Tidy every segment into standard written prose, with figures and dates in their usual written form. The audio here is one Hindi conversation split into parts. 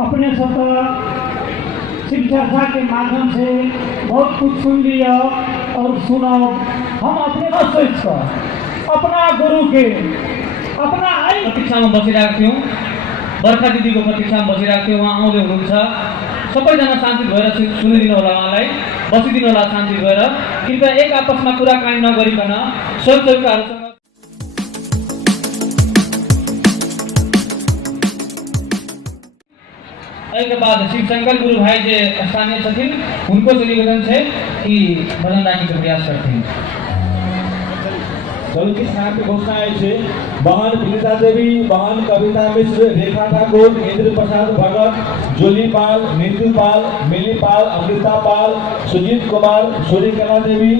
अपने स्वतः शिव चर्चा के माध्यम से बहुत कुछ सुन लिया और सुना। हम अपने सोच कर अपना गुरु के अपना प्रतीक्षामा बसिरहेको थियौँ। बर्खा दिदीको प्रतीक्षामा बसिरहेको थियौँ। उहाँ आउँदै हुनुहुन्छ। सबैजना शान्ति भएर सुनिदिनु होला, उहाँलाई बसिदिनु होला शान्ति भएर। कृपया एक आपसमा कुराकानी नगरिकन स्वयंसेवकहरूसँग। के बाद शिवशंकर गुरु भाई जो स्थानीय छथिन उनको से निवेदन है कि भजन गाने का प्रयास करते हैं। चौकी स्थान पे घोषणा है बहन विनीता देवी, बहन कविता मिश्र, रेखा ठाकुर, इंद्र प्रसाद भगत, जोली पाल, नीतू पाल, मिली पाल, अमृता पाल, सुजीत कुमार, सूर्यकला देवी।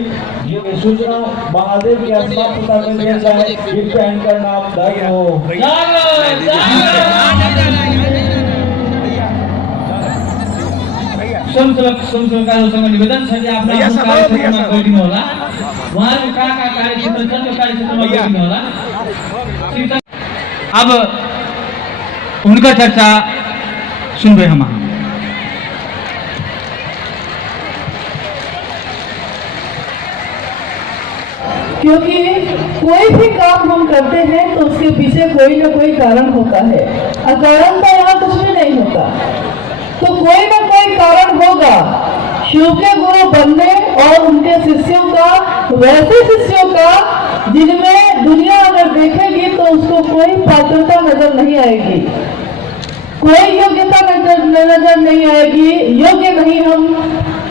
ये सूचना महादेव की आत्मा पता करने जाए कृपया इनका नाम दर्ज हो। स्वयंसेवकहरूसँग निवेदन छ कि आफ्नो कार्यक्षेत्रमा गइदिनु होला। उहाँहरू कहाँ कार्यक्षेत्र छ त्यो कार्यक्षेत्रमा गइदिनु होला। अब उनका चर्चा सुनबे हम। क्योंकि कोई भी काम हम करते हैं तो उसके पीछे कोई ना कोई कारण होता है। अकारण तो यहाँ कुछ भी नहीं होता, तो कोई ना कोई कारण होगा शिव के गुरु बनने और उनके शिष्यों का, वैसे शिष्यों का जिनमें दुनिया अगर देखेगी तो उसको कोई पात्रता नजर नहीं आएगी, कोई योग्यता नजर नहीं आएगी। योग्य नहीं हम,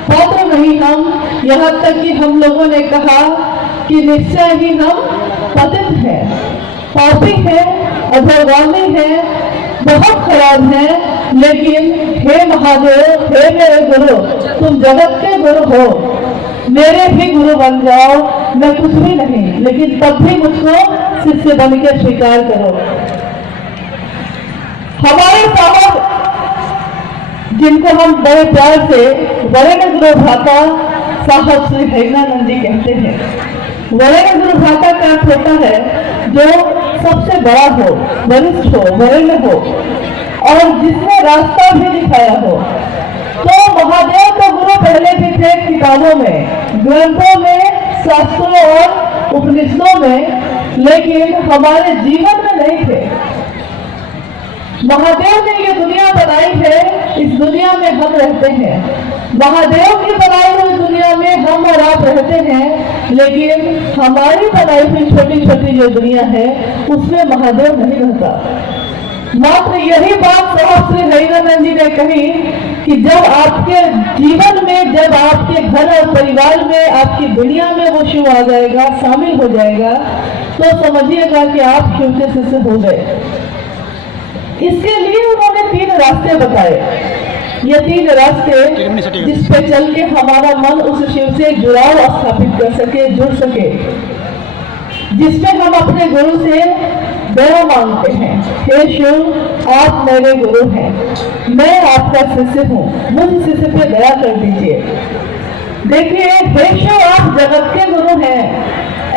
पात्र नहीं हम। यहाँ तक कि हम लोगों ने कहा कि निश्चय ही हम पतित हैं, पापी हैं, अधोगामी हैं, बहुत खराब है। लेकिन हे महादेव, हे मेरे गुरु, तुम जगत के गुरु हो, मेरे भी गुरु बन जाओ। मैं कुछ भी नहीं, लेकिन तब भी मुझको शिष्य बन के स्वीकार करो। हमारे साहब जिनको हम बड़े प्यार से वरेण्य गुरु भ्राता साहब श्री हरिनानंद जी कहते हैं। वरेण्य गुरु भ्राता का अर्थ होता है जो सबसे बड़ा हो, वरिष्ठ हो, वरेण्य हो और जिसने रास्ता भी दिखाया हो। तो महादेव तो गुरु पहले भी थे किताबों में, ग्रंथों में, शास्त्रों और उपनिषदों में, लेकिन हमारे जीवन में नहीं थे। महादेव ने ये दुनिया बनाई है, इस दुनिया में हम रहते हैं। महादेव की बनाई हुई दुनिया में हम और आप रहते हैं, लेकिन हमारी बनाई हुई छोटी छोटी जो दुनिया है उसमें महादेव नहीं रहता। मात्र यही बात साहब श्री हरिनानंद जी ने कही कि जब आपके जीवन में, जब आपके घर और परिवार में, आपकी दुनिया में वो शिव आ जाएगा, शामिल हो जाएगा, तो समझिएगा कि आप शिव के शिष्य हो गए। इसके लिए उन्होंने 3 रास्ते बताए। ये 3 रास्ते जिस पे चल के हमारा मन उस शिव से जुड़ाव स्थापित कर सके, जुड़ सके, जिसमें हम अपने गुरु से दया मांगते हैं। हे शिव, आप मेरे गुरु हैं, मैं आपका शिष्य हूँ, मुझ शिष्य पे दया कर दीजिए। देखिए, हे शिव, आप जगत के गुरु हैं।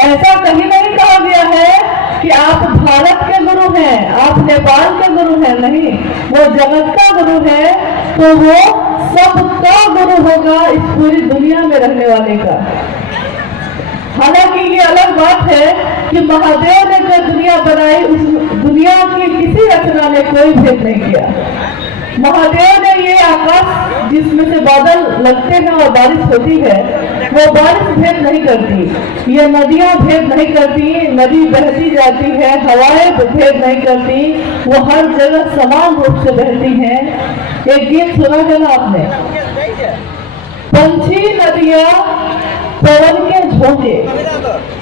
ऐसा कहीं नहीं कहा गया है कि आप भारत के गुरु हैं, आप नेपाल के गुरु हैं, नहीं। वो जगत का गुरु है, तो वो सबका गुरु होगा, इस पूरी दुनिया में रहने वाले का। हालांकि ये अलग बात है कि महादेव ने जो दुनिया बनाई, उस दुनिया की किसी रचना ने कोई भेद नहीं किया। महादेव ने ये आकाश जिसमें से बादल लगते हैं और बारिश होती है, वो बारिश भेद नहीं करती, ये नदियां भेद नहीं करती, नदी बहती जाती है, हवाएं भेद नहीं करती, वो हर जगह समान रूप से बहती हैं। एक गीत सुना है ना आपने, पंछी नदियां पवन के झोंके,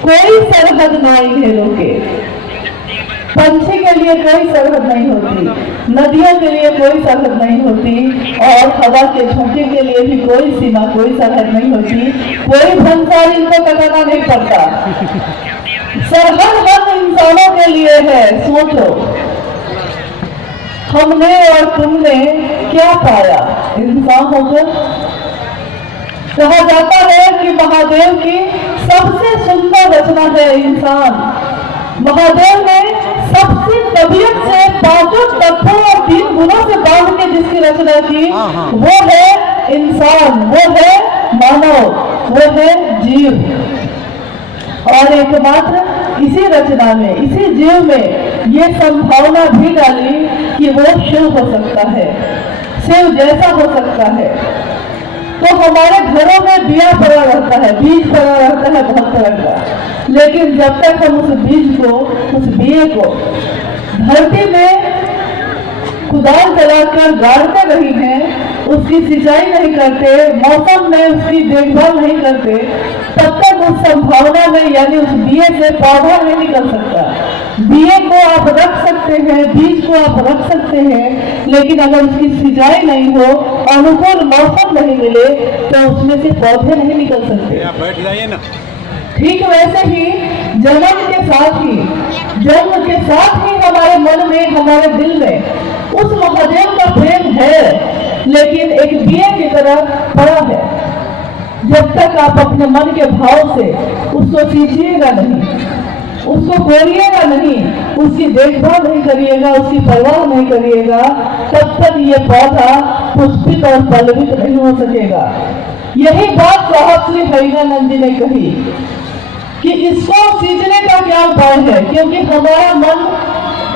कोई सरहद नहीं है रोके। पंछी के लिए कोई सरहद नहीं होती, नदियों के लिए कोई सरहद नहीं होती, और हवा के झोंके के लिए भी कोई सीमा, कोई सरहद नहीं होती। कोई भंसार इनको कटाना नहीं पड़ता। सरहद हम इंसानों के लिए है। सोचो, हमने और तुमने क्या पाया इंसान होकर? कहा जाता है कि महादेव की सबसे सुंदर रचना है इंसान। महादेव ने सबसे तबीयत से 5 तत्वों और 3 गुणों से बांध के जिसकी रचना की वो है इंसान, वो है मानव, वो है जीव। और एकमात्र इसी रचना में, इसी जीव में ये संभावना भी डाली कि वो शिव हो सकता है, शिव जैसा हो सकता है। तो हमारे घरों में बिया पड़ा रहता है, बीज पड़ा रहता है बहुत तरह का, लेकिन जब तक हम उस बीज को, उस बिये को धरती में खुदाल चलाकर गाड़ते नहीं हैं, उसकी सिंचाई नहीं करते, मौसम में उसकी देखभाल नहीं करते, तब तक उस संभावना में यानी उस बिये से पौधा नहीं निकल सकता। बिये को आप रख सकते हैं, बीज को आप रख सकते हैं, लेकिन अगर उसकी सिंचाई नहीं हो, अनुकूल मौसम नहीं मिले, तो उसमें से पौधे नहीं निकल सकते। बैठ जाइए ना। ठीक वैसे ही जन्म के साथ ही हमारे मन में, हमारे दिल में उस महादेव का प्रेम है, लेकिन एक बिये की तरह पड़ा है। जब तक आप अपने मन के भाव से उसको सींचिएगा नहीं, उसको बोलिएगा नहीं, उसकी देखभाल नहीं करिएगा, उसकी परवाह नहीं करिएगा, तब तक ये पौधा पुष्पित और पल्लवित नहीं हो सकेगा। यही बात साहब श्री हरिनानंद जी ने कही कि इसको सींचने का क्या उपाय है, क्योंकि हमारा मन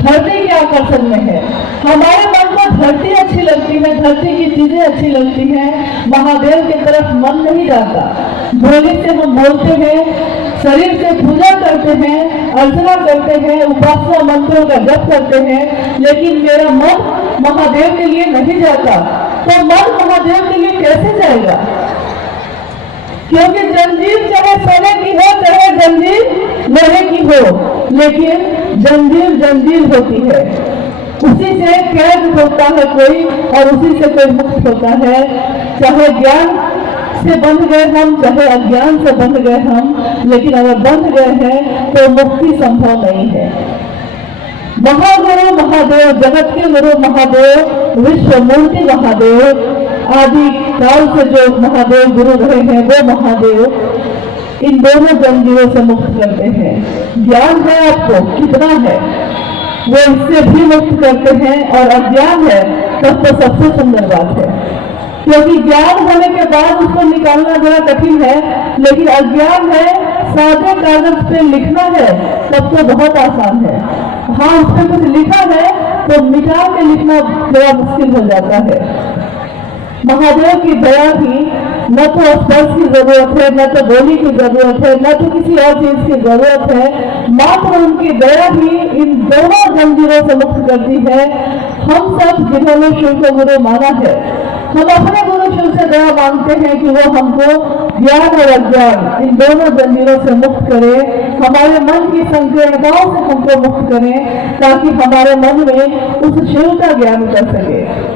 धरती के आकर्षण में है। हमारे मन को धरती अच्छी लगती है, धरती की चीजें अच्छी लगती हैं, महादेव की तरफ मन नहीं जाता। बोली से हम बोलते हैं, शरीर से पूजा करते हैं, अर्चना करते हैं, उपासना मंत्रों का जप करते हैं, लेकिन मेरा मन महादेव के लिए नहीं जाता। तो मन महादेव के लिए कैसे जाएगा? क्योंकि जंजीर चाहे सोने की हो, चाहे जंजीर लोहे की हो, लेकिन जंजीर जंजीर होती है। उसी से कैद होता है कोई और उसी से कोई मुक्त होता है। चाहे ज्ञान से बंध गए हम, चाहे अज्ञान से बंध गए हम, लेकिन अगर बंध गए हैं तो मुक्ति संभव नहीं है। महागुरु महादेव, जगत के गुरु महादेव, विश्व मूर्ति महादेव, आदि काल से जो महादेव गुरु रहे हैं वो महादेव इन दोनों जंजीरों से मुक्त करते हैं। ज्ञान है आपको कितना है, वो इससे भी मुक्त करते हैं, और अज्ञान है तब तो सबसे सुंदर बात है, क्योंकि ज्ञान होने के बाद उसको निकालना जरा कठिन है, लेकिन अज्ञान है, सादे कागज पे लिखना है तब तो बहुत आसान है। हाँ, उस पर कुछ लिखा है तो मिटा के लिखना बड़ा मुश्किल हो जाता है। महादेव की दया ही न तो स्पर्श की जरूरत है, न तो बोली की जरूरत है, न तो किसी और चीज की जरूरत है, मात्र उनकी दया ही इन दोनों जंजीरों से मुक्त करती है। हम सब जिन्होंने शिव को गुरु माना है, हम अपने गुरु शिव से दया मांगते हैं कि वो हमको ज्ञान और अज्ञान इन दोनों जंजीरों से मुक्त करे, हमारे मन की संकीर्णताओं से हमको मुक्त करें, ताकि हमारे मन में उस शिव का ज्ञान कर सके।